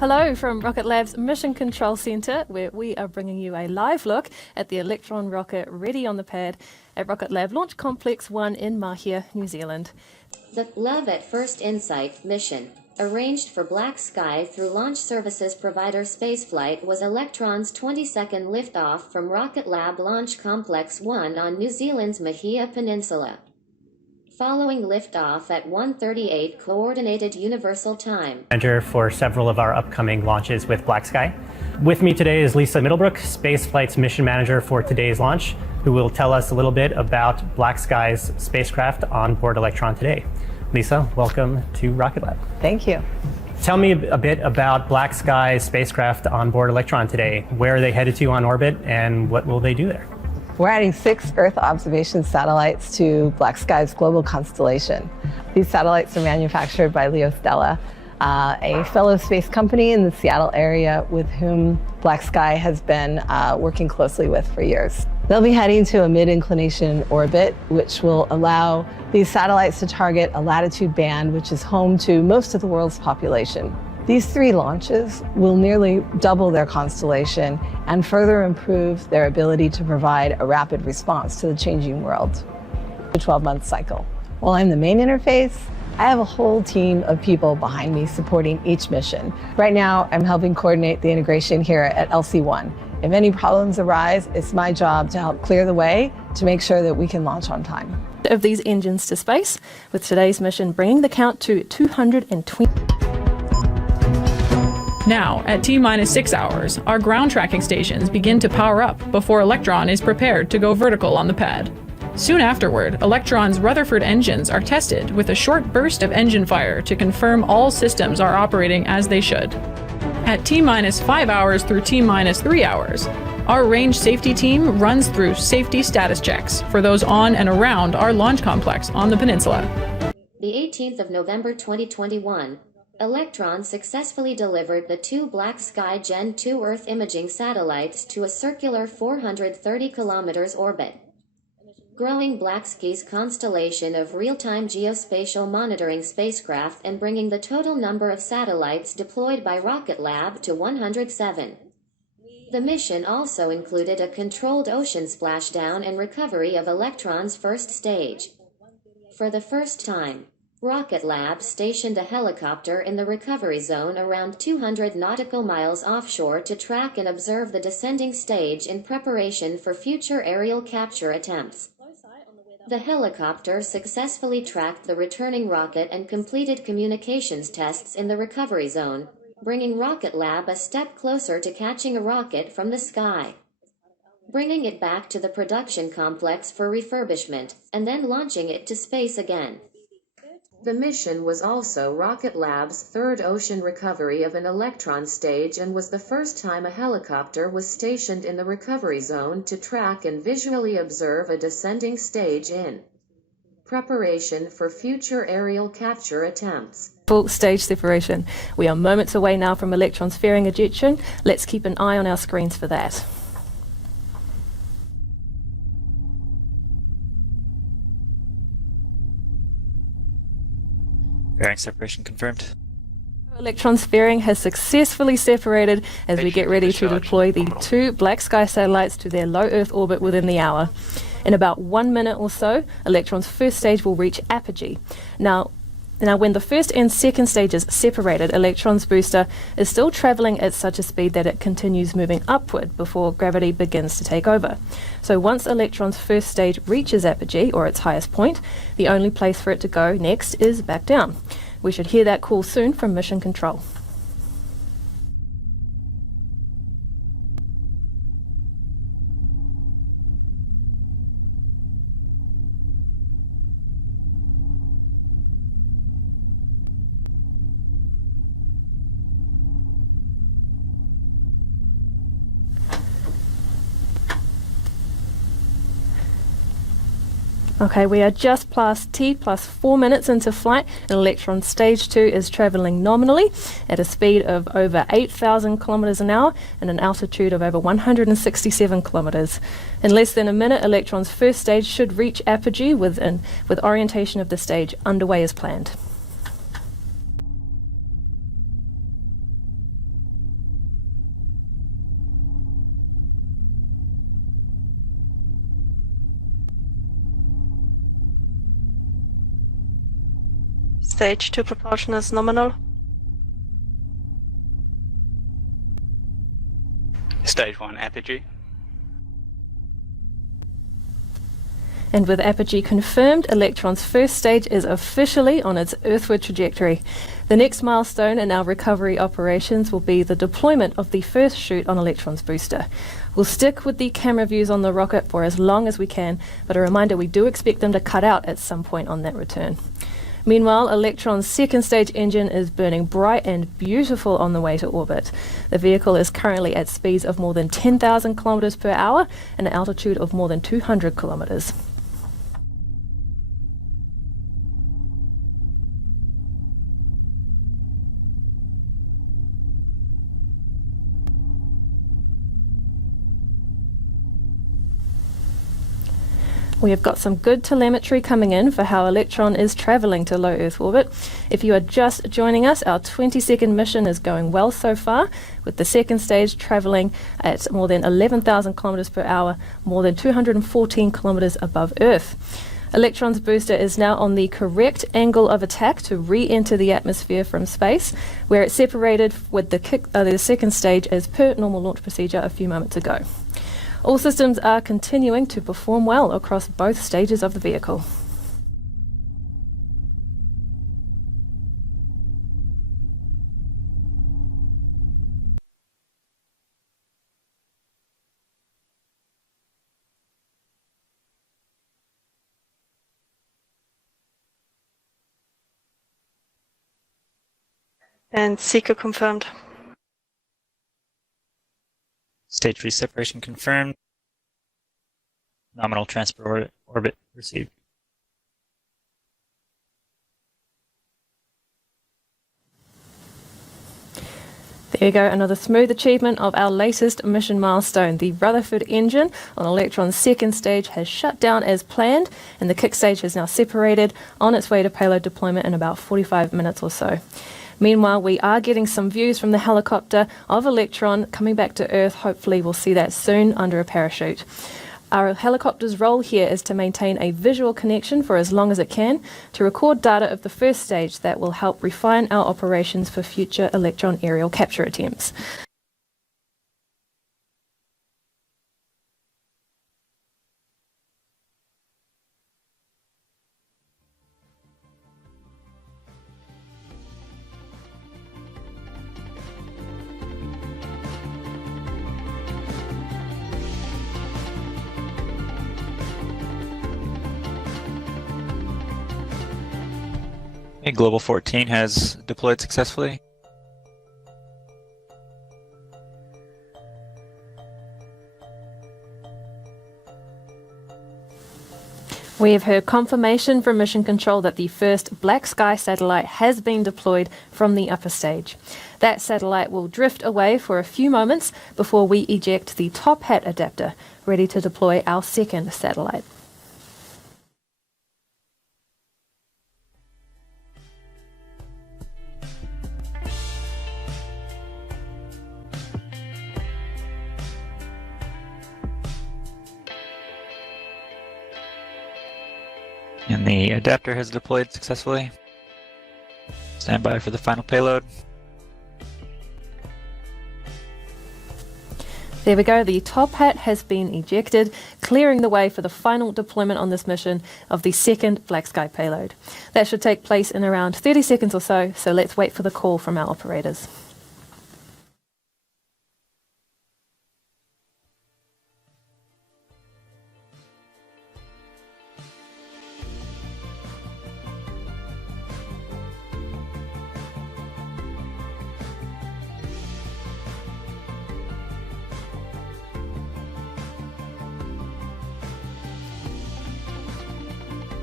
Hello from Rocket Lab's Mission Control Centre, where we are bringing you a live look at the Electron rocket ready on the pad at Rocket Lab Launch Complex 1 in Mahia, New Zealand. The Love at First Insight mission, arranged for BlackSky through launch services provider Spaceflight, was Electron's 22nd liftoff from Rocket Lab Launch Complex 1 on New Zealand's Mahia Peninsula. Following liftoff at 1:38 Coordinated Universal Time. Manager for several of our upcoming launches with BlackSky. With me today is Lisa Middlebrook, Spaceflight's mission manager for today's launch, who will tell us a little bit about BlackSky's spacecraft on board Electron today. Lisa, welcome to Rocket Lab. Thank you. Tell me a bit about BlackSky's spacecraft on board Electron today. Where are they headed to on orbit, and what will they do there? We're adding 6 Earth observation satellites to BlackSky's global constellation. These satellites are manufactured by LeoStella, a fellow space company in the Seattle area with whom BlackSky has been working closely with for years. They'll be heading to a mid-inclination orbit, which will allow these satellites to target a latitude band which is home to most of the world's population. These 3 launches will nearly double their constellation and further improve their ability to provide a rapid response to the changing world. A 12-month cycle. While I'm the main interface, I have a whole team of people behind me supporting each mission. Right now, I'm helping coordinate the integration here at LC1. If any problems arise, it's my job to help clear the way to make sure that we can launch on time. Of these engines to space, with today's mission bringing the count to 220. Now, at T-minus 6 hours, our ground tracking stations begin to power up before Electron is prepared to go vertical on the pad. Soon afterward, Electron's Rutherford engines are tested with a short burst of engine fire to confirm all systems are operating as they should. At T-minus 5 hours through T-minus 3 hours, our range safety team runs through safety status checks for those on and around our launch complex on the Peninsula. The 18th of November 2021, Electron successfully delivered the 2 BlackSky Gen-2 Earth-imaging satellites to a circular 430 km orbit, growing BlackSky's constellation of real-time geospatial monitoring spacecraft and bringing the total number of satellites deployed by Rocket Lab to 107. The mission also included a controlled ocean splashdown and recovery of Electron's first stage. For the first time, Rocket Lab stationed a helicopter in the recovery zone around 200 nautical miles offshore to track and observe the descending stage in preparation for future aerial capture attempts. The helicopter successfully tracked the returning rocket and completed communications tests in the recovery zone, bringing Rocket Lab a step closer to catching a rocket from the sky, bringing it back to the production complex for refurbishment, and then launching it to space again. The mission was also Rocket Lab's 3rd ocean recovery of an Electron stage and was the first time a helicopter was stationed in the recovery zone to track and visually observe a descending stage in preparation for future aerial capture attempts. Full stage separation. We are moments away now from Electron's fairing ejection. Let's keep an eye on our screens for that. Fairing separation confirmed. Electron's fairing has successfully separated as we get ready to deploy the 2 BlackSky satellites to their low Earth orbit within the hour. In about 1 minute or so, Electron's first stage will reach apogee. Now when the first and second stages separated, Electron's booster is still traveling at such a speed that it continues moving upward before gravity begins to take over. So once Electron's first stage reaches apogee, or its highest point, the only place for it to go next is back down. We should hear that call soon from Mission Control. Okay, we are just past T plus 4 minutes into flight, and Electron Stage 2 is travelling nominally at a speed of over 8,000 kilometres an hour and an altitude of over 167 kilometres. In less than a minute, Electron's first stage should reach apogee with orientation of the stage underway as planned. Stage 2 propulsion is nominal. Stage 1 apogee. And with apogee confirmed, Electron's first stage is officially on its earthward trajectory. The next milestone in our recovery operations will be the deployment of the first chute on Electron's booster. We'll stick with the camera views on the rocket for as long as we can, but a reminder, we do expect them to cut out at some point on that return. Meanwhile, Electron's second stage engine is burning bright and beautiful on the way to orbit. The vehicle is currently at speeds of more than 10,000 kilometers per hour and an altitude of more than 200 kilometers. We have got some good telemetry coming in for how Electron is travelling to low Earth orbit. If you are just joining us, our 20-second mission is going well so far, with the second stage travelling at more than 11,000 kilometers per hour, more than 214 kilometers above Earth. Electron's booster is now on the correct angle of attack to re-enter the atmosphere from space, where it separated with the second stage as per normal launch procedure a few moments ago. All systems are continuing to perform well across both stages of the vehicle. And seeker confirmed. Stage 3 separation confirmed. Nominal transfer orbit received. There you go, another smooth achievement of our latest mission milestone. The Rutherford engine on Electron's second stage has shut down as planned, and the kick stage has now separated on its way to payload deployment in about 45 minutes or so. Meanwhile, we are getting some views from the helicopter of Electron coming back to Earth. Hopefully we'll see that soon under a parachute. Our helicopter's role here is to maintain a visual connection for as long as it can, to record data of the first stage that will help refine our operations for future Electron aerial capture attempts. Okay, Global 14 has deployed successfully. We have heard confirmation from Mission Control that the first BlackSky satellite has been deployed from the upper stage. That satellite will drift away for a few moments before we eject the top hat adapter, ready to deploy our second satellite. And the adapter has deployed successfully. Stand by for the final payload. There we go, the top hat has been ejected, clearing the way for the final deployment on this mission of the second BlackSky payload. That should take place in around 30 seconds or so let's wait for the call from our operators.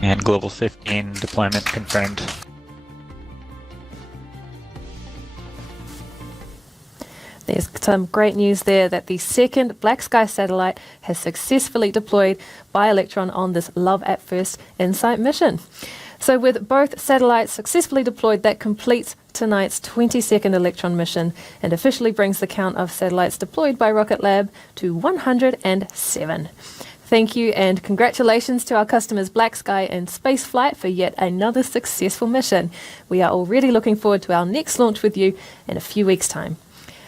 And Global 15 deployment confirmed. There's some great news there that the second BlackSky satellite has successfully deployed by Electron on this Love at First InSight mission. So with both satellites successfully deployed, that completes tonight's 22nd Electron mission and officially brings the count of satellites deployed by Rocket Lab to 107. Thank you and congratulations to our customers BlackSky and Spaceflight for yet another successful mission. We are already looking forward to our next launch with you in a few weeks' time.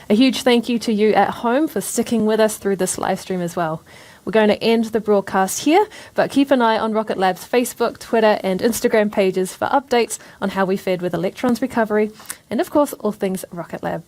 A huge thank you to you at home for sticking with us through this live stream as well. We're going to end the broadcast here, but keep an eye on Rocket Lab's Facebook, Twitter and Instagram pages for updates on how we fared with Electron's recovery and of course all things Rocket Lab.